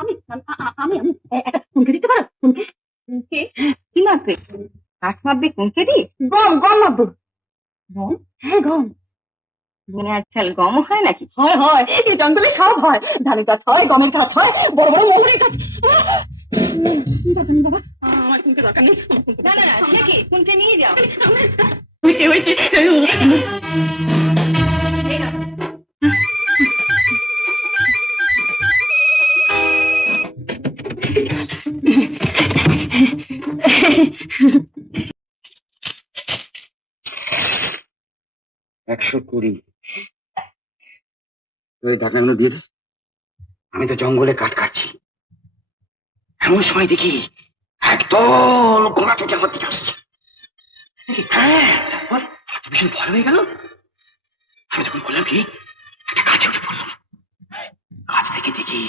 আমি আমি একটা ফোনকে দিতে পারো? ফোনকে ফোনকে কি মাপবে? কাঠ মাপবে? ফোনকে দি গম গম মাপবো। গম? হ্যাঁ গম। মানে আজকাল গম হয় নাকি? হয় হয়, এই জঙ্গলে সব হয়। ধানের গাছ হয়, গমের গাছ হয়, বড় বড় মহুরের গাছ। দরকার নেই বাবা, আমার ফোনকে দরকার নেই। না না না, সে কি? ফোনকে নিয়ে যাও। হইতে হইতে একশো কুড়ি। ওই ঢাকনাগুলো দিয়ে দে। আমি তো জঙ্গলে কাঠ কাটছি, এমন সময় দেখি একদল ঘোড়া চোটে আমার দিকে আসছে। হ্যাঁ, তারপর ভীষণ ভয় হয়ে গেল। আমি তখন করলাম কি, একটা গাছে উঠে পড়লাম। গাছ থেকে দেখি